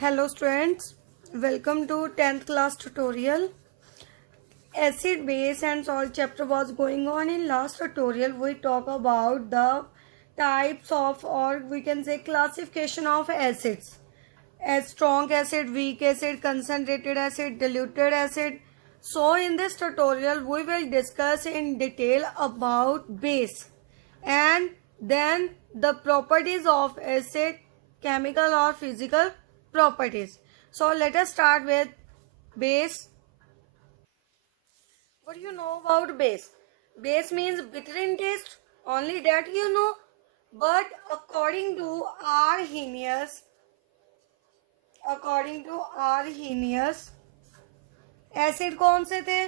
Hello students, welcome to 10th class tutorial. Acid, base and salt chapter was going on. In last tutorial we talk about the types of, or we can say classification of acids. As strong acid, weak acid, concentrated acid, diluted acid. So in this tutorial we will discuss in detail about base and then the properties of acid, chemical or physical properties. So let us start with base. What do you know about base? Base means bitter in taste, only that you know. But according to Arrhenius, acid कौन से थे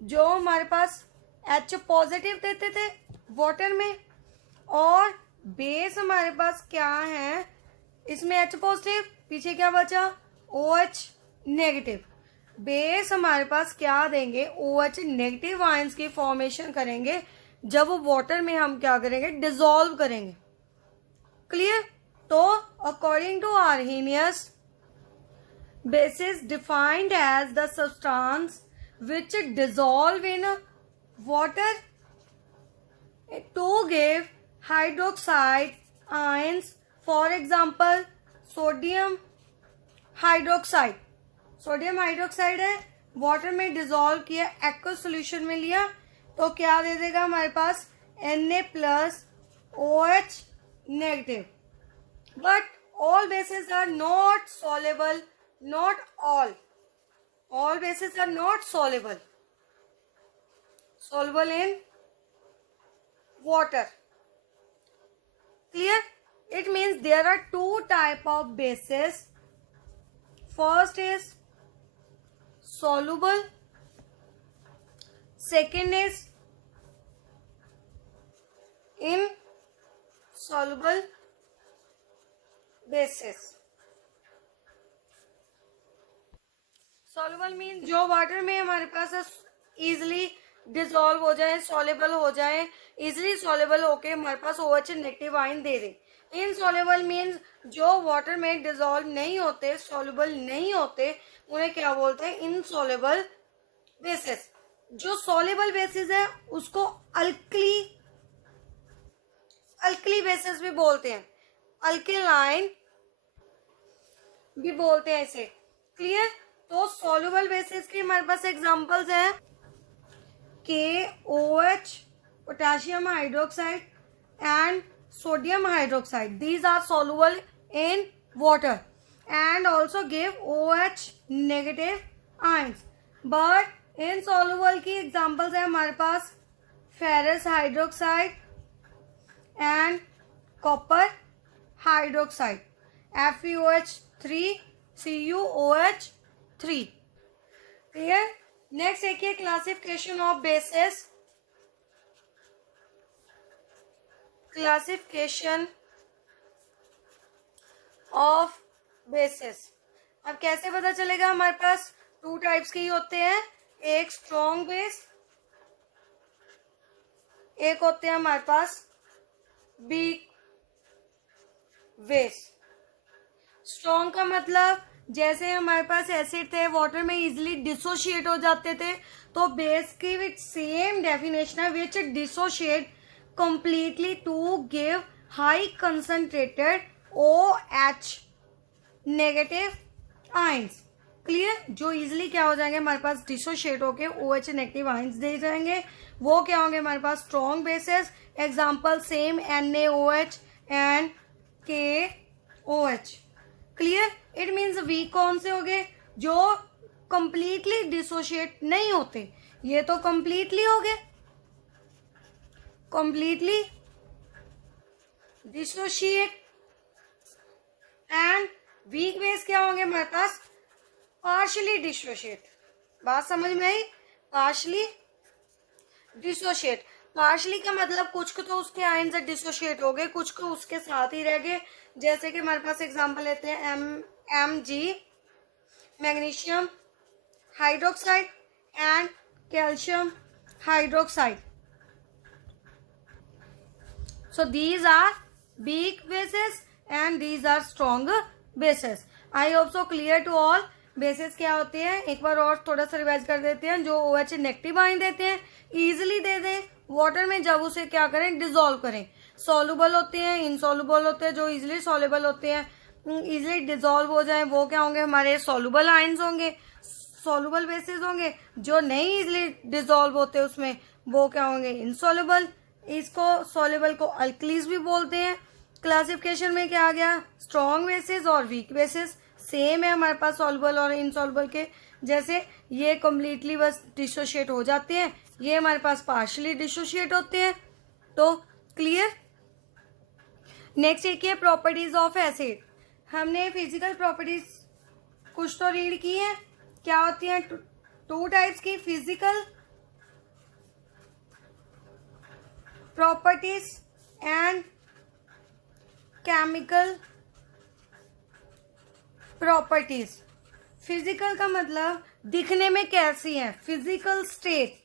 जो हमारे पास H positive देते थे water में, और base हमारे पास क्या है, इसमें H पॉजिटिव, पीछे क्या बचा OH नेगेटिव. बेस हमारे पास क्या देंगे, OH नेगेटिव आयंस की फॉर्मेशन करेंगे जब वाटर में हम क्या करेंगे, डिसॉल्व करेंगे. क्लियर. तो according to Arrhenius, base is defined as the substance which dissolve in water to give hydroxide ions. For example, sodium hydroxide. Sodium hydroxide है, वाटर में डिसॉल्व किया, एक्वस सोल्यूशन में लिया तो क्या दे देगा हमारे पास Na+OH negative. But all bases are not soluble. Not all bases are not soluble in water. Clear. It means there are two type of bases. First is soluble, second is insoluble bases. Soluble mean जो water में हमारे पास easily dissolve हो जाए, soluble हो जाए, easily soluble होके हमारे पास OH negative ion दे दे. Insoluble means जो वाटर में डिसॉल्व नहीं होते, सॉल्युबल नहीं होते, उन्हें क्या बोलते हैं, इनसॉल्युबल बेसिस. जो सॉल्युबल बेसिस है उसको अल्कली बेसिस भी बोलते हैं, अल्केलाइन भी बोलते हैं इसे. क्लियर. तो सॉल्युबल बेसिस की हमारे पास एग्जांपल्स हैं KOH, potassium hydroxide and sodium hydroxide. These are soluble in water and also give OH negative ions. But insoluble की एग्जांपल्स है हमारे पास ferrous hydroxide and copper hydroxide, FeOH3 CuOH3. Clear. Next देखिए classification of bases. Classification of bases. अब कैसे पता चलेगा, हमारे पास टू टाइप्स के ही होते हैं, एक स्ट्रॉन्ग बेस, एक होते हैं हमारे पास वीक बेस. स्ट्रॉन्ग का मतलब जैसे हमारे पास एसिड थे वाटर में इजिली डिसोशिएट हो जाते थे, तो बेस की विच सेम डेफिनेशन है, which dissociate completely to give high concentrated OH negative ions. Clear. जो इजिली क्या हो जाएंगे, हमारे पास डिसोशिएट होके OH नेगेटिव आयंस दे जाएंगे, वो क्या होंगे हमारे पास strong bases. Example same NaOH and KOH. Clear. It means weak कौन से हो गए, जो कंप्लीटली डिसोशिएट नहीं होते. ये तो कंप्लीटली हो गए, completely dissociate. And weak base क्या होंगे हमारे पास, पार्शियली डिसोशिएट. बात समझ में आई. Partially dissociate. पार्शली का मतलब कुछ को तो उसके आयन से डिसोशिएट हो गए, कुछ को उसके साथ ही रह गए. जैसे कि हमारे पास एग्जांपल लेते हैं Mg magnesium hydroxide and calcium hydroxide. So these are weak bases and these are strong bases. I hope so clear to all. Bases क्या होते हैं, एक बार और थोड़ा सा रिवाइज कर देते हैं। जो OH नेगेटिव आयन देते हैं, इजिली दे दें वाटर में, जब उसे क्या करें, डिसॉल्व करें। सॉल्युबल होते हैं, इनसॉल्युबल होते हैं। जो इजिली सॉल्युबल होते हैं, इजिली डिसॉल्व हो जाए, वो क्या होंगे, हमारे सॉल्युबल आयन्स होंगे, सॉल्युबल बेसिस होंगे। जो नहीं इजिली डिसॉल्व होते उसमें, वो क्या होंगे, इनसॉल्युबल। इसको सॉल्युबल को अल्कलीज भी बोलते हैं। क्लासिफिकेशन में क्या आ गया, स्ट्रॉन्ग बेसिस और वीक बेसिस। सेम है हमारे पास सॉल्युबल और इनसॉल्युबल के जैसे। ये कम्प्लीटली बस डिसोशिएट हो जाते हैं, ये हमारे पास पार्शली डिसोशिएट होते हैं। तो क्लियर। नेक्स्ट एक है प्रॉपर्टीज ऑफ एसिड। हमने फिजिकल प्रॉपर्टीज कुछ तो रीड की है। क्या होती है, टू टाइप्स की physical properties and chemical properties. Physical का मतलब दिखने में कैसी है, फिजिकल स्टेट।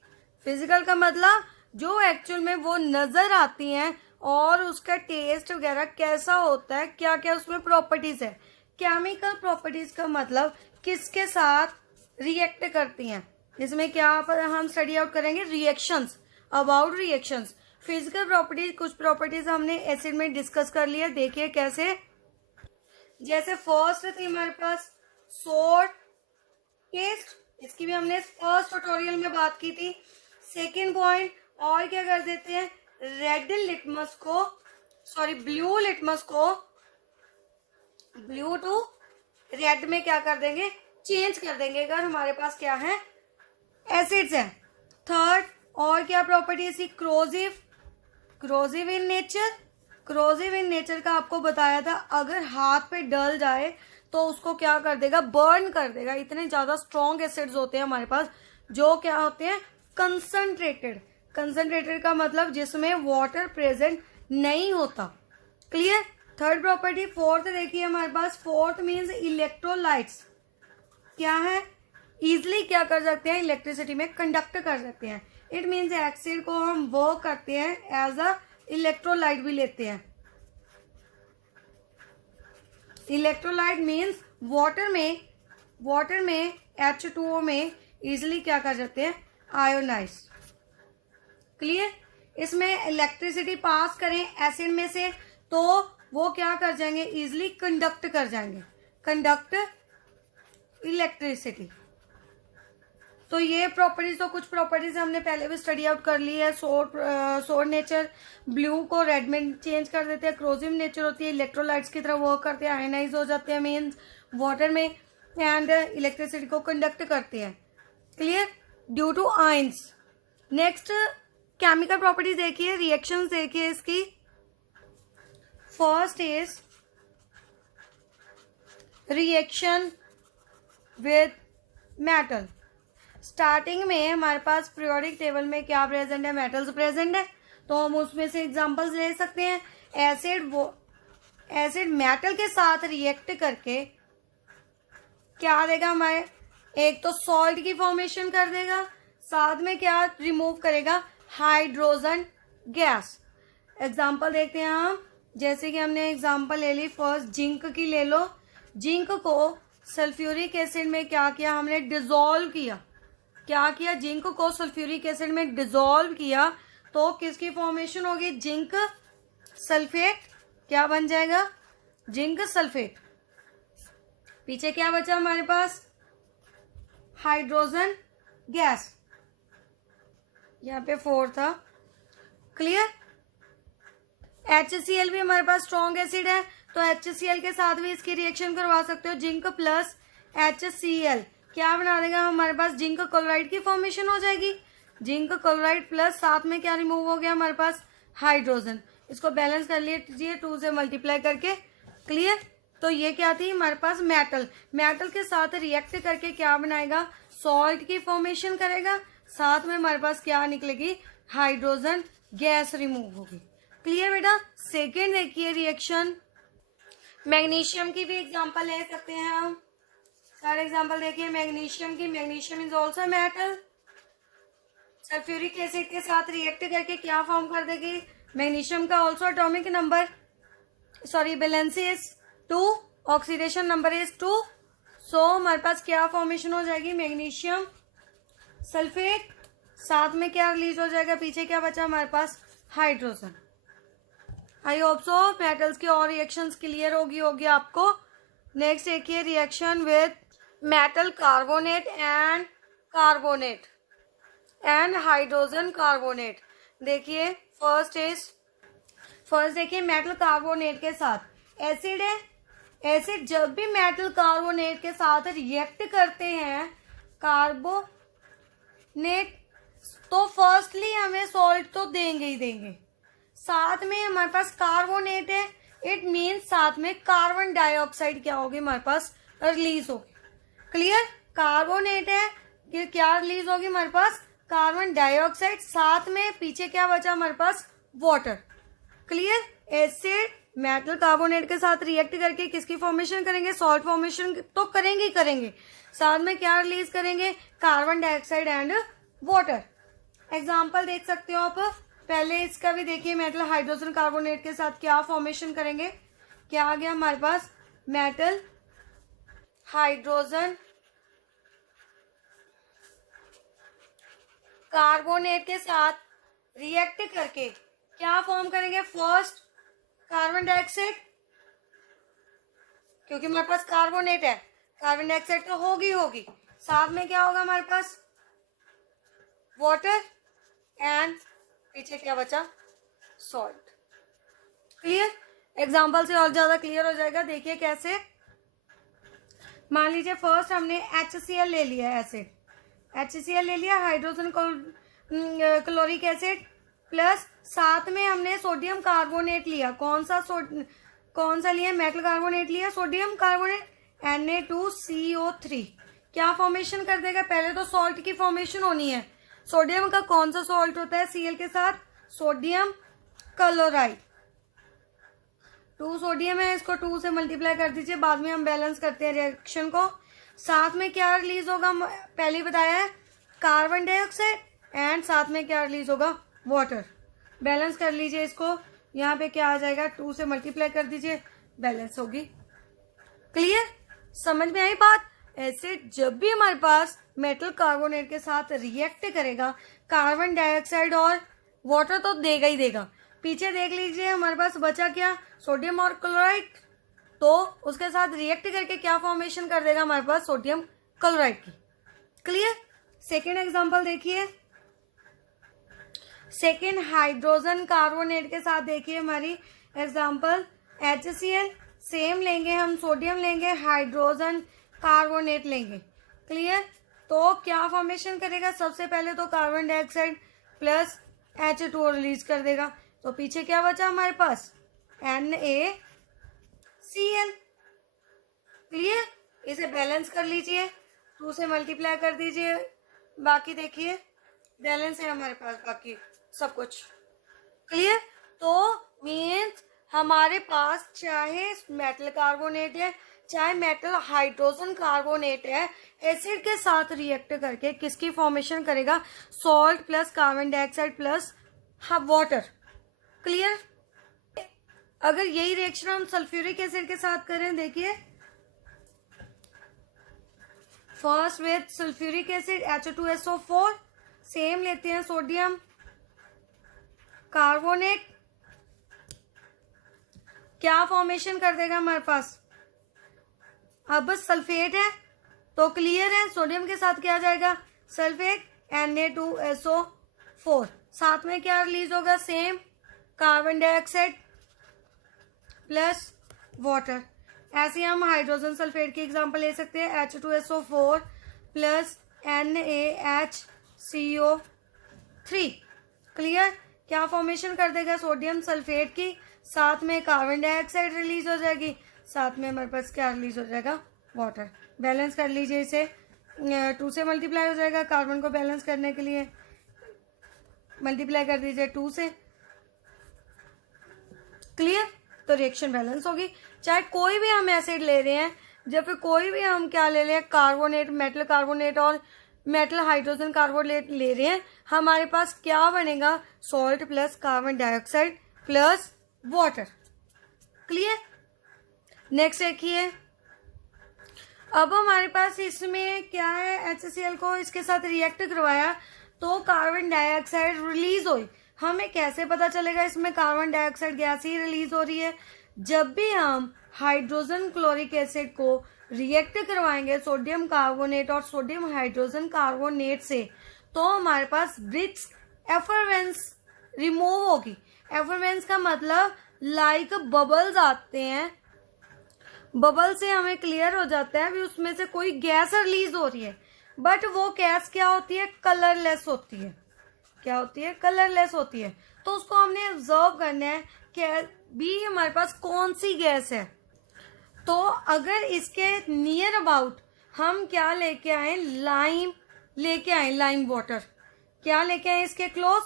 फिजिकल का मतलब जो एक्चुअल में वो नजर आती हैं और उसका टेस्ट वगैरह कैसा होता है, क्या क्या उसमें प्रॉपर्टीज है। केमिकल प्रॉपर्टीज का मतलब किसके साथ रिएक्ट करती हैं। इसमें क्या हम स्टडी आउट करेंगे, reactions, about reactions. Physical properties, कुछ प्रॉपर्टीज हमने एसिड में डिस्कस कर लिया। देखिए कैसे, जैसे फर्स्ट थी हमारे पास सोर टेस्ट, इसकी भी हमने फर्स्ट ट्यूटोरियल में बात की थी। सेकेंड पॉइंट, और क्या कर देते हैं, रेड लिटमस को, सॉरी ब्लू लिटमस को ब्लू टू रेड में क्या कर देंगे, चेंज कर देंगे अगर हमारे पास क्या है, एसिड्स है। थर्ड, और क्या प्रॉपर्टी है, corrosive, corrosive in nature. Corrosive in nature का आपको बताया था, अगर हाथ पे डल जाए तो उसको क्या कर देगा, बर्न कर देगा। इतने ज्यादा स्ट्रॉन्ग एसिड्स होते हैं हमारे पास, जो क्या होते हैं, कंसंट्रेटेड। कंसंट्रेटेड का मतलब जिसमें वाटर प्रेजेंट नहीं होता। क्लियर। Third property. फोर्थ देखिए हमारे पास, फोर्थ मीन्स इलेक्ट्रोलाइट्स। क्या है, इजिली क्या कर सकते हैं, इलेक्ट्रिसिटी में कंडक्ट कर सकते हैं। इट मीन्स एसिड को हम वर्क करते हैं एज अ इलेक्ट्रोलाइट भी लेते हैं। इलेक्ट्रोलाइट मीन्स वाटर में H2O में इजिली क्या कर सकते हैं, आयोनाइज। क्लियर। इसमें इलेक्ट्रिसिटी पास करें एसिड में से तो वो क्या कर जाएंगे, इजिली कंडक्ट कर जाएंगे, कंडक्ट इलेक्ट्रिसिटी। तो ये प्रॉपर्टीज, तो कुछ प्रॉपर्टीज हमने पहले भी स्टडी आउट कर ली है। सोर नेचर, ब्लू को रेड में चेंज कर देते हैं। क्रोजिव नेचर होती है, इलेक्ट्रोलाइट्स की तरह वर्क करते हैं, आयनाइज हो जाते हैं मीन्स वाटर में, एंड इलेक्ट्रिसिटी को कंडक्ट करते हैं। Clear, due to ions. Next chemical properties देखिए, रिएक्शंस देखिए इसकी। First is reaction with metal. Starting में हमारे पास पीरियोडिक टेबल में क्या प्रेजेंट है, मेटल्स प्रेजेंट है, तो हम उसमें से एग्जांपल्स ले सकते हैं। एसिड मेटल के साथ रिएक्ट करके क्या देगा हमारे, एक तो सॉल्ट की फॉर्मेशन कर देगा, साथ में क्या रिमूव करेगा, हाइड्रोजन गैस। एग्जांपल देखते हैं हम, जैसे कि हमने एग्जांपल ले ली, फर्स्ट जिंक की ले लो। जिंक को सल्फ्यूरिक एसिड में क्या किया हमने, डिसॉल्व किया। क्या किया, जिंक को सल्फ्यूरिक एसिड में डिसॉल्व किया तो किसकी फॉर्मेशन होगी, जिंक सल्फेट। क्या बन जाएगा, जिंक सल्फेट। पीछे क्या बचा हमारे पास, हाइड्रोजन गैस। यहाँ पे 4 था। क्लियर। HCl भी हमारे पास स्ट्रॉन्ग एसिड है, तो HCl के साथ भी इसकी रिएक्शन करवा सकते हो। जिंक प्लस HCl क्या बना देगा हमारे पास, जिंक क्लोराइड की फॉर्मेशन हो जाएगी। जिंक क्लोराइड प्लस साथ में क्या रिमूव हो गया हमारे पास, हाइड्रोजन। इसको बैलेंस कर लीजिए 2 से मल्टीप्लाई करके। क्लियर। तो ये क्या थी हमारे पास, मेटल। मेटल के साथ रिएक्ट करके क्या बनाएगा, सॉल्ट की फॉर्मेशन करेगा, साथ में हमारे पास क्या निकलेगी, हाइड्रोजन गैस रिमूव होगी। क्लियर बेटा। सेकेंड देखिए रिएक्शन, मैग्नीशियम की भी एग्जांपल ले सकते हैं हम। सारे एग्जांपल देखिए मैग्नीशियम की। Magnesium is also metal, sulphuric acid के साथ रिएक्ट करके क्या फॉर्म कर देगी, मैग्नीशियम का also atomic number, sorry valency is 2, oxidation number is 2। सो हमारे पास क्या फॉर्मेशन हो जाएगी, मैग्नीशियम सल्फेट, साथ में क्या रिलीज हो जाएगा, पीछे क्या बचा हमारे पास, hydrogen. I hope so metals की और रिएक्शंस क्लियर होगी आपको। नेक्स्ट देखिए reaction with metal carbonate and hydrogen carbonate. देखिए फर्स्ट देखिए मेटल कार्बोनेट के साथ एसिड है। एसिड जब भी मेटल कार्बोनेट के साथ रिएक्ट करते हैं कार्बोनेट, तो फर्स्टली हमें सॉल्ट तो देंगे ही देंगे, साथ में हमारे पास कार्बोनेट है, इट मीन्स साथ में कार्बन डाइऑक्साइड क्या होगी हमारे पास, रिलीज होगी। क्लियर, कार्बोनेट है कि क्या रिलीज होगी हमारे पास, कार्बन डाइऑक्साइड, साथ में पीछे क्या बचा हमारे पास, water. Clear, acid metal carbonate के साथ रिएक्ट करके किसकी फॉर्मेशन करेंगे, सॉल्ट फॉर्मेशन तो करेंगे ही करेंगे, साथ में क्या रिलीज करेंगे, carbon dioxide and water. Example देख सकते हो आप, पहले इसका भी देखिए, मेटल हाइड्रोजन कार्बोनेट के साथ क्या फॉर्मेशन करेंगे, क्या आ गया हमारे पास, मेटल हाइड्रोजन कार्बोनेट के साथ रिएक्ट करके क्या फॉर्म करेंगे, फर्स्ट कार्बन डाइऑक्साइड, क्योंकि हमारे पास कार्बोनेट है, कार्बन डाइऑक्साइड तो होगी, साथ में क्या होगा हमारे पास, वाटर एंड पीछे क्या बचा, सॉल्ट। क्लियर, एग्जाम्पल से और ज्यादा क्लियर हो जाएगा। देखिए कैसे, मान लीजिए फर्स्ट हमने HCl ले लिया, एसिड HCl ले लिया, हाइड्रोजन क्लोरिक एसिड प्लस साथ में हमने सोडियम कार्बोनेट लिया, कौन सा लिया, मेटल कार्बोनेट लिया, सोडियम कार्बोनेट, Na2CO3 क्या फॉर्मेशन कर देगा, पहले तो सॉल्ट की फॉर्मेशन होनी है। सोडियम का कौन सा सॉल्ट होता है Cl के साथ, सोडियम क्लोराइड, 2 सोडियम है, इसको 2 से मल्टीप्लाई कर दीजिए, बाद में हम बैलेंस करते हैं रिएक्शन को। साथ में क्या रिलीज होगा, पहले ही बताया है, कार्बन डाइऑक्साइड एंड साथ में क्या रिलीज होगा, वाटर। बैलेंस कर लीजिए इसको, यहाँ पे क्या आ जाएगा, 2 से मल्टीप्लाई कर दीजिए, बैलेंस होगी। क्लियर, समझ में आई बात। एसिड जब भी हमारे पास मेटल कार्बोनेट के साथ रिएक्ट करेगा, कार्बन डाइऑक्साइड और वाटर तो देगा ही देगा। पीछे देख लीजिए हमारे पास बचा क्या, सोडियम और क्लोराइड, तो उसके साथ रिएक्ट करके क्या फॉर्मेशन कर देगा हमारे पास, सोडियम क्लोराइड की। क्लियर, सेकेंड एग्जांपल देखिए, सेकेंड हाइड्रोजन कार्बोनेट के साथ देखिए हमारी एग्जांपल, HCl सेम लेंगे हम, सोडियम लेंगे, हाइड्रोजन कार्बोनेट लेंगे। क्लियर, तो क्या फॉर्मेशन करेगा, सबसे पहले तो carbon dioxide plus H2O release कर देगा, तो पीछे क्या बचा हमारे पास, NaCl। क्लियर, इसे बैलेंस कर लीजिए, 2 से मल्टीप्लाई कर दीजिए, बाकी देखिए बैलेंस है हमारे पास, बाकी सब कुछ। क्लियर, तो मीन्स हमारे पास चाहे मेटल कार्बोनेट है चाहे मेटल हाइड्रोजन कार्बोनेट है, एसिड के साथ रिएक्ट करके किसकी फॉर्मेशन करेगा, salt plus carbon dioxide plus water. Clear, अगर यही रिएक्शन हम सल्फ्यूरिक एसिड के साथ करें, देखिए first with sulphuric acid H2SO4, same लेते हैं सोडियम कार्बोनेट, क्या फॉर्मेशन कर देगा हमारे पास, अब सल्फेट है तो क्लियर है, सोडियम के साथ क्या आ जाएगा, सल्फेट Na2SO4, साथ में क्या रिलीज होगा, same carbon dioxide plus water. ऐसे हम हाइड्रोजन सल्फेट की एग्जांपल ले सकते हैं, H2SO4 प्लस NaHCO3। क्लियर, क्या फॉर्मेशन कर देगा, सोडियम सल्फेट की, साथ में कार्बन डाइऑक्साइड रिलीज हो जाएगी, साथ में हमारे पास क्या रिलीज हो जाएगा, वाटर। बैलेंस कर लीजिए इसे, 2 से मल्टीप्लाई हो जाएगा, कार्बन को बैलेंस करने के लिए मल्टीप्लाई कर दीजिए 2 से। क्लियर, तो रिएक्शन बैलेंस होगी। चाहे कोई भी हम एसिड ले रहे हैं, या फिर कोई भी हम क्या ले रहे हैं, कार्बोनेट, मेटल कार्बोनेट और मेटल हाइड्रोजन कार्बोनेट ले रहे हैं, हमारे पास क्या बनेगा, salt plus carbon dioxide plus water. Clear, next देखिए, अब हमारे पास इसमें क्या है, HCl को इसके साथ रिएक्ट करवाया तो कार्बन डाइऑक्साइड रिलीज हुई। हमें कैसे पता चलेगा इसमें कार्बन डाइऑक्साइड गैस ही रिलीज हो रही है? जब भी हम हाइड्रोजन क्लोरिक एसिड को रिएक्ट करवाएंगे सोडियम कार्बोनेट और सोडियम हाइड्रोजन कार्बोनेट से, तो हमारे पास ब्रिक्स एफरवेंस रिमूव होगी। एफरवेंस का मतलब लाइक बबल्स आते हैं, बबल से हमें क्लियर हो जाता है भी उसमें से कोई गैस रिलीज हो रही है, बट वो गैस क्या होती है, कलरलेस होती है। क्या होती है? कलरलेस होती है। तो उसको हमने ऑब्जर्व करना है कि भी हमारे पास कौन सी गैस है। तो अगर इसके नियर अबाउट हम क्या लेके आए, लाइम लेके आए, लाइम वाटर। क्या लेके आए इसके close?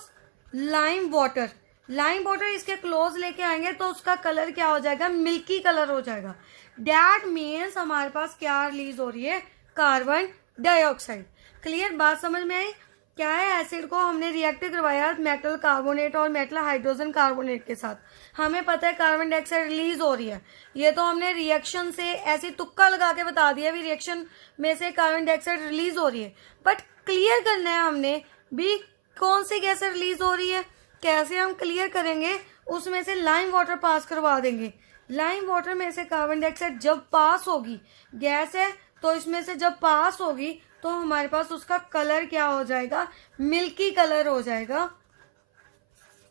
Lime water. Lime water इसके क्लोज लेके आएंगे तो उसका कलर क्या हो जाएगा, मिल्की कलर हो जाएगा। दैट मीन्स हमारे पास क्या रिलीज हो रही है, कार्बन डाइऑक्साइड। क्लियर? बात समझ में आई? क्या है, एसिड को हमने रिएक्ट करवाया मेटल कार्बोनेट और मेटल हाइड्रोजन कार्बोनेट के साथ। हमें पता है कार्बन डाइऑक्साइड रिलीज हो रही है, ये तो हमने रिएक्शन से ऐसी तुक्का लगा के बता दिया भी रिएक्शन में से कार्बन डाइऑक्साइड रिलीज हो रही है। बट क्लियर करना है हमने भी कौन सी गैस रिलीज हो रही है। कैसे हम क्लियर करेंगे, उसमें से लाइम वाटर पास करवा देंगे। लाइम वाटर में से कार्बन डाइऑक्साइड जब पास होगी, गैस है तो इसमें से जब पास होगी तो हमारे पास उसका कलर क्या हो जाएगा, मिल्की कलर हो जाएगा।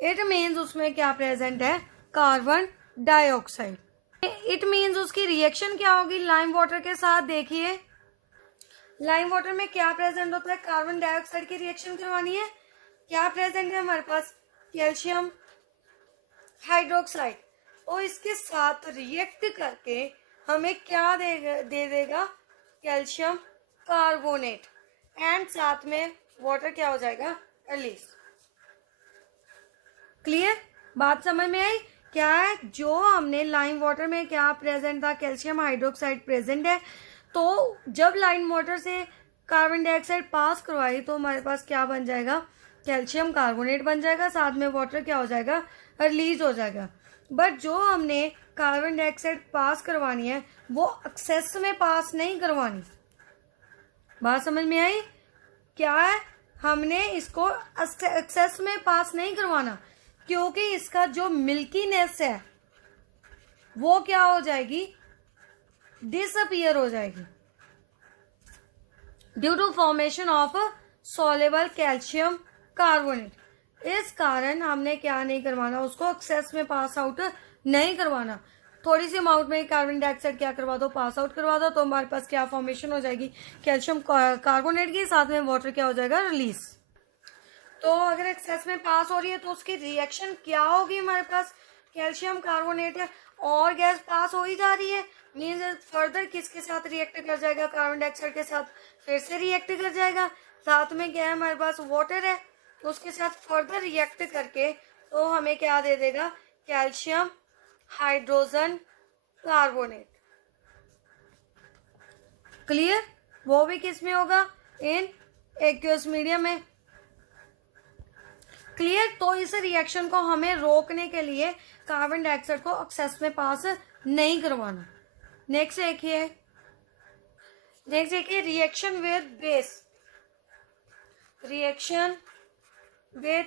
इट मीन्स उसमें क्या प्रेजेंट है, कार्बन डाइऑक्साइड। इट मीन्स उसकी रिएक्शन क्या होगी लाइम वाटर के साथ। देखिए लाइम वाटर में क्या प्रेजेंट होता है, कार्बन डाइऑक्साइड की रिएक्शन करवानी है। क्या प्रेजेंट है हमारे पास, कैल्शियम हाइड्रोक्साइड। और इसके साथ रिएक्ट करके हमें क्या दे देगा, कैल्शियम कार्बोनेट, एंड साथ में वाटर क्या हो जाएगा, रिलीज। क्लियर? बात समझ में आई? क्या है, जो हमने लाइम वाटर में क्या प्रेजेंट था, कैल्शियम हाइड्रोक्साइड प्रेजेंट है। तो जब लाइम वाटर से कार्बन डाइऑक्साइड पास करवाई तो हमारे पास क्या बन जाएगा, कैल्शियम कार्बोनेट बन जाएगा, साथ में वाटर क्या हो जाएगा, रिलीज हो जाएगा। बट जो हमने कार्बन डाइऑक्साइड पास करवानी है वो एक्सेस में पास नहीं करवानी। बात समझ में आई? क्या है, हमने इसको एक्सेस में पास नहीं करवाना, क्योंकि इसका जो मिल्कीनेस है वो क्या हो जाएगी, डिसअपियर हो जाएगी due to formation of soluble calcium carbonate. इस कारण हमने क्या नहीं करवाना, उसको एक्सेस में पास आउट नहीं करवाना। थोड़ी सी अमाउंट में कार्बन डाइऑक्साइड क्या करवा दो, पास आउट करवा दो, तो हमारे पास क्या फॉर्मेशन हो जाएगी, कैल्शियम कार्बोनेट की, साथ में वाटर क्या हो जाएगा, रिलीज। तो अगर एक्सेस में पास हो रही है तो उसकी रिएक्शन क्या होगी, हमारे पास कैल्शियम कार्बोनेट है और गैस पास हो ही जा रही है, मीन्स फर्दर किसके साथ रिएक्ट कर जाएगा, कार्बन डाइऑक्साइड के साथ फिर से रिएक्ट कर जाएगा। साथ में क्या है, हमारे पास वाटर है, तो उसके साथ फर्दर रिएक्ट करके तो हमें क्या दे देगा, कैल्शियम हाइड्रोजन कार्बोनेट। क्लियर? वो भी किस में होगा, इन एक्वस मीडियम में। क्लियर? तो इस रिएक्शन को हमें रोकने के लिए कार्बन डाइऑक्साइड को एक्सेस में पास नहीं करवाना। नेक्स्ट देखिए reaction with base. Reaction with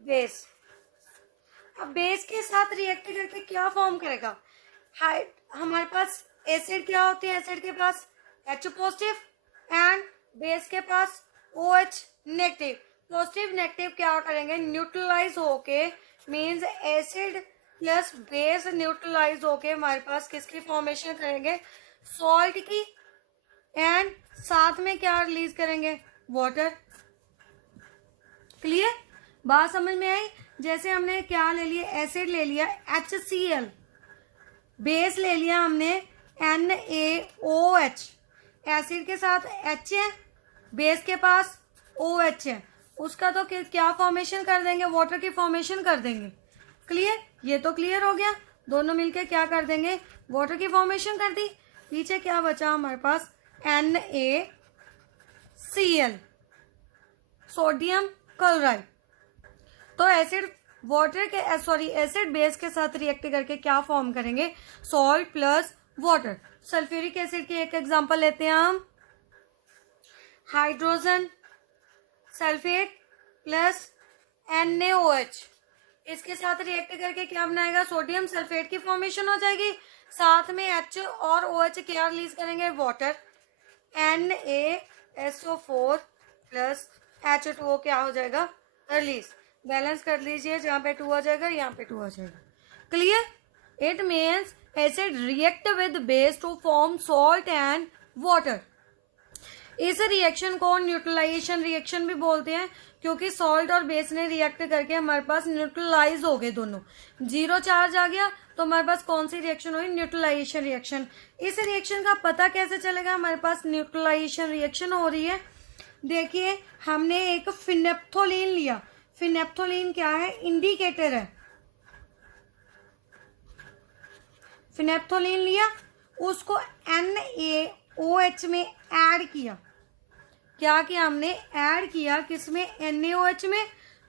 base, अब बेस के साथ रिएक्ट करके क्या फॉर्म करेगा, हमारे पास एसिड क्या होती है, एसिड के पास H पॉजिटिव एंड बेस के पास OH नेगेटिव। पॉजिटिव नेगेटिव क्या करेंगे, न्यूट्रलाइज होके, means acid plus base neutralize होके हमारे पास किसकी फॉर्मेशन करेंगे, सॉल्ट की, एंड साथ में क्या रिलीज करेंगे, वाटर। क्लियर? बात समझ में आई? जैसे हमने क्या ले लिया, एसिड ले लिया HCl, बेस ले लिया हमने NaOH, एसिड के साथ H है, बेस के पास OH है, उसका तो क्या फॉर्मेशन कर देंगे, वाटर की फॉर्मेशन कर देंगे। क्लियर? ये तो क्लियर हो गया, दोनों मिलके क्या कर देंगे, वाटर की फॉर्मेशन कर दी। पीछे क्या बचा हमारे पास, NaCl, सोडियम क्लोराइड। तो एसिड वाटर के सॉरी एसिड बेस के साथ रिएक्ट करके क्या फॉर्म करेंगे, salt plus water. Sulphuric acid की एक एग्जांपल लेते हैं हम, हाइड्रोजन सल्फेट प्लस NaOH, इसके साथ रिएक्ट करके क्या बनाएगा, सोडियम सल्फेट की फॉर्मेशन हो जाएगी। साथ में H और OH क्या रिलीज करेंगे, वाटर, NaSO4 प्लस H2O क्या हो जाएगा, रिलीज। बैलेंस कर लीजिए, जहाँ पे 2 आ जाएगा यहाँ पे 2 आ जाएगा। Clear? It means acid react with base to form salt and water. इस रिएक्शन को न्यूट्रलाइजेशन रिएक्शन भी बोलते हैं, क्योंकि सॉल्ट और बेस ने रिएक्ट करके हमारे पास न्यूट्रलाइज हो गए दोनों, 0 चार्ज आ गया, तो हमारे पास कौन सी रिएक्शन हुई, न्यूट्रलाइजेशन रिएक्शन। इस रिएक्शन का पता कैसे चलेगा हमारे पास न्यूट्रलाइजेशन रिएक्शन हो रही है? देखिए, हमने एक फिनेप्थोलीन लिया। फिनेप्थोलीन क्या है, इंडिकेटर है। फिनेप्थोलीन लिया, उसको NaOH में ऐड किया। क्या किया हमने, ऐड किया किसमें, NaOH में,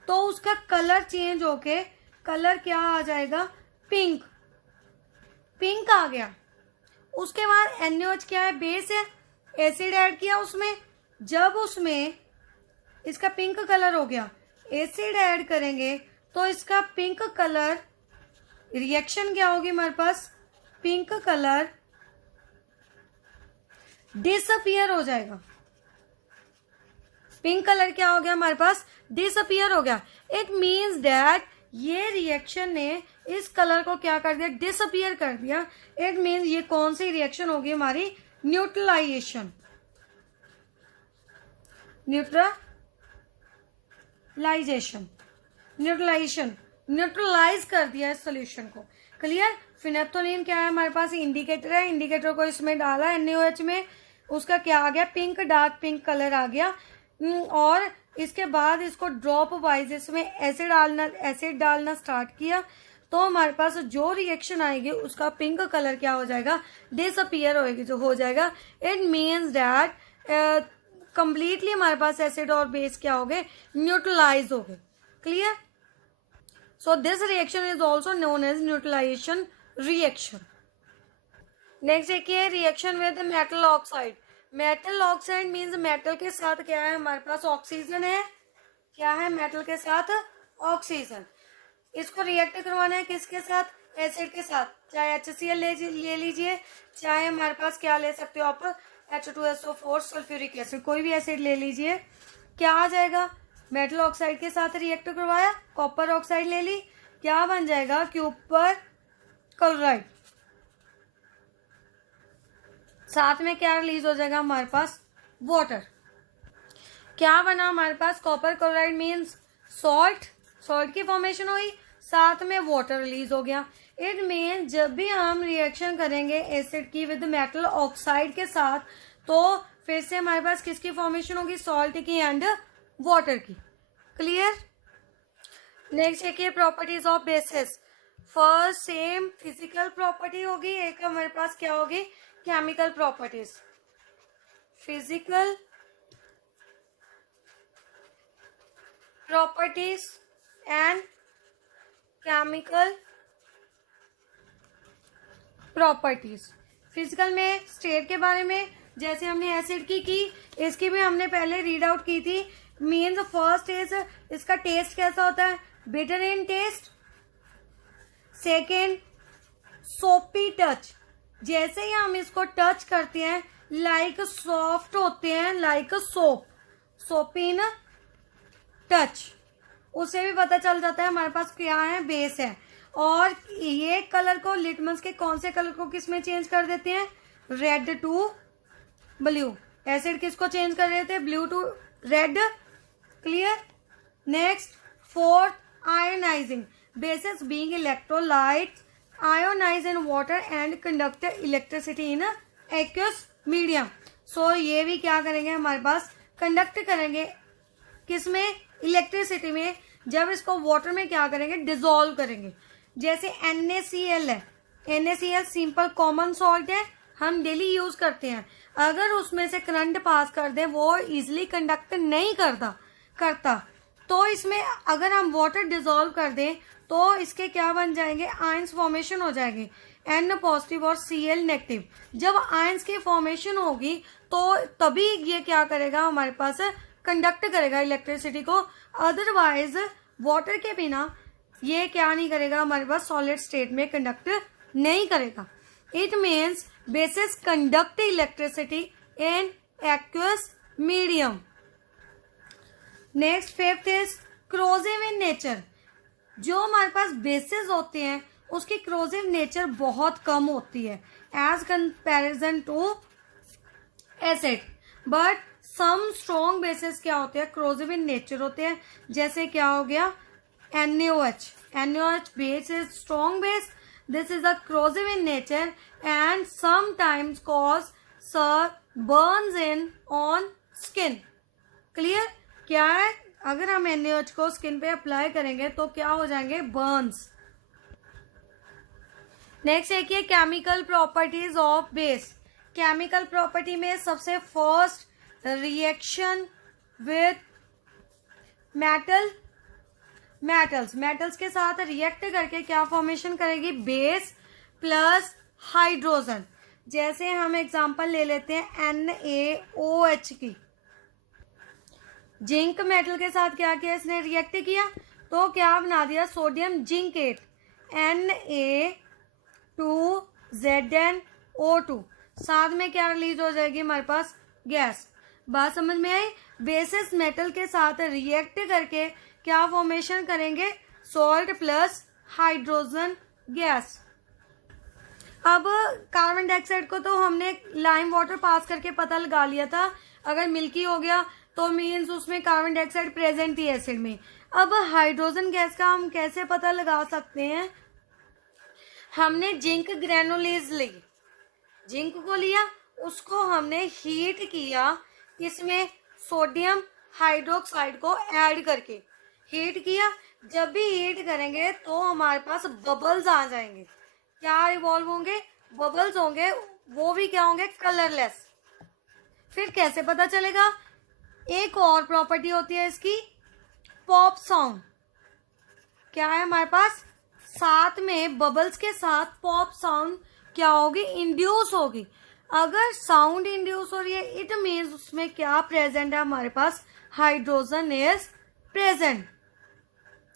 तो उसका कलर चेंज होके कलर क्या आ जाएगा, पिंक, पिंक आ गया। उसके बाद NaOH क्या है, बेस है, एसिड ऐड किया उसमें, जब उसमें इसका पिंक कलर हो गया, एसिड ऐड करेंगे तो इसका पिंक कलर, रिएक्शन क्या होगी हमारे पास, पिंक कलर डिसअपियर हो जाएगा। पिंक कलर क्या हो गया हमारे पास, डिसअपियर हो गया। इट मीन्स दैट ये रिएक्शन ने इस कलर को क्या कर दिया, डिसअपियर कर दिया। इट मीन्स ये कौन सी रिएक्शन होगी हमारी, न्यूट्रलाइजेशन। न्यूट्रलाइजेशन, न्यूट्रलाइजेशन, न्यूट्रलाइज कर दिया इस सोल्यूशन को। क्लियर? फिनेप्थोलीन क्या है हमारे पास, इंडिकेटर है, इंडिकेटर को इसमें डाला NaOH में, उसका क्या आ गया, पिंक, डार्क पिंक कलर आ गया। और इसके बाद इसको ड्रॉप वाइज इसमें एसिड डालना स्टार्ट किया, तो हमारे पास जो रिएक्शन आएगी उसका पिंक कलर क्या हो जाएगा, डिसअपियर होएगी, जो हो जाएगा। इट मीन्स दैट कंप्लीटली हमारे पास एसिड और बेस क्या हो गए, न्यूट्रलाइज हो गए। Clear? So this reaction is also known as neutralization reaction. Next देखिए, reaction with metal oxide. Metal oxide means metal के साथ क्या है हमारे पास, ऑक्सीजन है। क्या है, मेटल के साथ ऑक्सीजन। इसको रिएक्ट करवाना है किसके साथ, एसिड के साथ, चाहे HCl ले लीजिए, चाहे हमारे पास क्या ले सकते हो आप, H2SO4 सल्फ्यूरिक एसिड, कोई भी एसिड ले लीजिए। क्या आ जाएगा, मेटल ऑक्साइड के साथ रिएक्ट करवाया, कॉपर ऑक्साइड ले ली, क्या बन जाएगा, कॉपर क्लोराइड। साथ में क्या रिलीज हो जाएगा हमारे पास, वाटर। क्या बना हमारे पास, copper chloride means salt, salt की फॉर्मेशन हुई, साथ में वाटर रिलीज हो गया। इट मीन जब भी हम रिएक्शन करेंगे एसिड की विद मेटल ऑक्साइड के साथ, तो फिर से हमारे पास किसकी फॉर्मेशन होगी, सॉल्ट की एंड वाटर की। क्लियर? नेक्स्ट देखिए, properties of basis. First sem physical property होगी, एक हमारे पास क्या होगी, chemical properties. Physical properties and chemical properties. Physical में स्टेट के बारे में, जैसे हमने एसिड की, इसकी भी हमने पहले रीड आउट की थी। मीन्स फर्स्ट इज इसका टेस्ट कैसा होता है, बिटर इन टेस्ट। सेकेंड, सोपी टच, जैसे ही हम इसको टच करते हैं लाइक सॉफ्ट होते हैं, लाइक सोप, सोपी इन टच, उसे भी पता चल जाता है हमारे पास क्या है, बेस है। और ये कलर को, लिटमस के कौन से कलर को किस में चेंज कर देते हैं, रेड टू ब्लू। एसिड किसको चेंज कर देते हैं, blue to red. Clear? Next, fourth, ionizing. Bases being electrolytes ionize in water and conduct electricity in aqueous medium. So ये भी क्या करेंगे हमारे पास, कंडक्ट करेंगे किसमें, इलेक्ट्रिसिटी में, जब इसको वाटर में क्या करेंगे, डिसॉल्व करेंगे। जैसे NaCl है, NaCl सिंपल कॉमन सॉल्ट है, हम डेली यूज करते हैं। अगर उसमें से करंट पास कर दे, वो इजिली कंडक्ट नहीं करता। तो इसमें अगर हम वाटर डिजोल्व कर दें तो इसके क्या बन जाएंगे, आयंस फॉर्मेशन हो जाएंगे, N पॉजिटिव और Cl नेगेटिव। जब आयंस की फॉर्मेशन होगी तो तभी ये क्या करेगा, हमारे पास कंडक्ट करेगा इलेक्ट्रिसिटी को, अदरवाइज वाटर के बिना ये क्या नहीं करेगा, हमारे पास सॉलिड स्टेट में कंडक्ट नहीं करेगा। It means basis conduct electricity in aqueous medium. Next fifth is corrosive in nature. जो हमारे पास बेसिस होते हैं उसकी क्रोजिव नेचर बहुत कम होती है as comparison to acid, but some strong bases क्या होते हैं, क्रोजिव इन नेचर होते हैं। जैसे क्या हो गया, NaOH। NaOH base is strong base, this is a corrosive in nature and sometimes cause Burns in on skin. Clear? क्या है, अगर हम NaOH को स्किन पे अप्लाई करेंगे तो क्या हो जाएंगे, बर्न्स। नेक्स्ट देखिए chemical properties of base. Chemical property में सबसे फर्स्ट रिएक्शन विथ मेटल्स के साथ रिएक्ट करके क्या फॉर्मेशन करेगी, बेस प्लस हाइड्रोजन। जैसे हम एग्जांपल ले लेते हैं NaOH की। जिंक मेटल के साथ क्या किया इसने, रिएक्ट किया तो क्या बना दिया, सोडियम जिंकेट, Na2ZnO2। साथ में क्या रिलीज हो जाएगी हमारे पास, गैस। बात समझ में आई? बेसिस मेटल के साथ रिएक्ट करके क्या फॉर्मेशन करेंगे, सॉल्ट प्लस हाइड्रोजन गैस। अब कार्बन डाइऑक्साइड को तो हमने लाइम वाटर पास करके पता लगा लिया था, अगर मिल्की हो गया तो मीन्स उसमें कार्बन डाइऑक्साइड प्रेजेंट थी एसिड में। अब हाइड्रोजन गैस का हम कैसे पता लगा सकते हैं, हमने जिंक ग्रेनुलेज ली, जिंक को लिया, उसको हमने हीट किया, इसमें सोडियम हाइड्रोक्साइड को ऐड करके हीट किया। जब भी हीट करेंगे तो हमारे पास बबल्स आ जाएंगे, क्या रिवॉल्व होंगे, बबल्स होंगे, वो भी क्या होंगे, कलरलेस। फिर कैसे पता चलेगा, एक और प्रॉपर्टी होती है इसकी, पॉप साउंड। क्या है हमारे पास, साथ में बबल्स के साथ पॉप साउंड क्या होगी, इंड्यूस होगी। अगर साउंड इंड्यूस हो रही है इट मीन्स उसमें क्या प्रेजेंट है, हमारे पास हाइड्रोजन इज प्रेजेंट।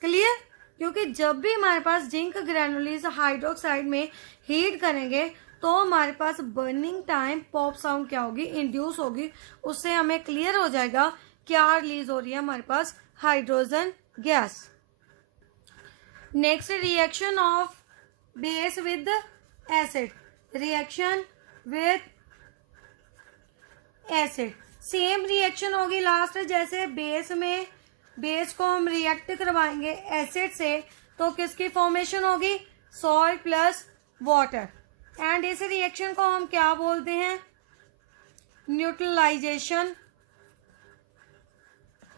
क्लियर? क्योंकि जब भी हमारे पास जिंक ग्रेनुलेज हाइड्रोक्साइड में हीट करेंगे तो हमारे पास बर्निंग टाइम पॉप साउंड क्या होगी, इंड्यूस होगी। उससे हमें क्लियर हो जाएगा क्या रिलीज हो रही है हमारे पास, hydrogen gas. Next reaction of base with acid, reaction with acid same reaction होगी लास्ट। जैसे बेस को हम रिएक्ट करवाएंगे एसिड से तो किसकी फॉर्मेशन होगी, सॉल्ट प्लस वाटर। एंड इस रिएक्शन को हम क्या बोलते हैं, न्यूट्रलाइजेशन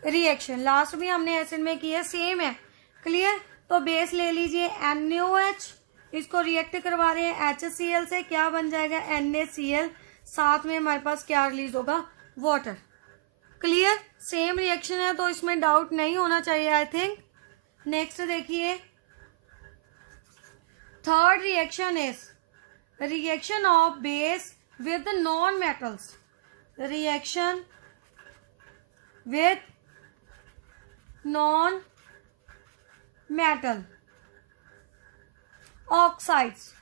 रिएक्शन। लास्ट भी हमने एसिड में की है, सेम है। क्लियर? तो बेस ले लीजिए NaOH, इसको रिएक्ट करवा रहे हैं HCl से, क्या बन जाएगा, NaCl। साथ में हमारे पास क्या रिलीज होगा, वाटर। क्लियर? सेम रिएक्शन है तो इसमें डाउट नहीं होना चाहिए आई थिंक। नेक्स्ट देखिए third reaction is reaction of base with non metals, reaction with non metal oxides.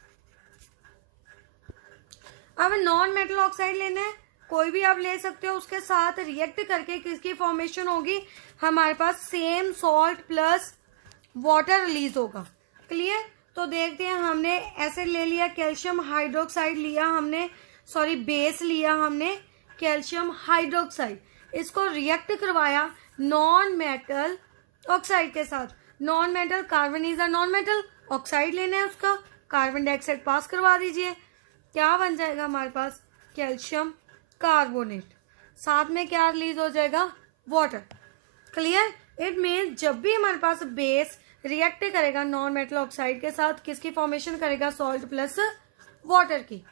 अब नॉन मेटल ऑक्साइड लेना है, कोई भी आप ले सकते हो, उसके साथ रिएक्ट करके किसकी फॉर्मेशन होगी, हमारे पास same salt plus water release होगा। क्लियर? तो देखते हैं, हमने एसिड ले लिया, कैल्शियम हाइड्रोक्साइड लिया हमने, सॉरी बेस लिया हमने कैल्शियम हाइड्रोक्साइड, इसको रिएक्ट करवाया नॉन मेटल ऑक्साइड के साथ। Non metal, carbon is a non metal, oxide लेना है उसका, कार्बन डाइऑक्साइड पास करवा दीजिए, क्या बन जाएगा हमारे पास, कैल्शियम कार्बोनेट। साथ में क्या रिलीज हो जाएगा, वाटर। क्लियर? इट मीन जब भी हमारे पास बेस रिएक्ट करेगा नॉन मेटल ऑक्साइड के साथ, किसकी फॉर्मेशन करेगा, सॉल्ट प्लस वाटर की।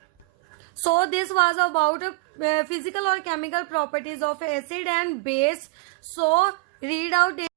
So this was about physical और chemical properties of acid and base. So read out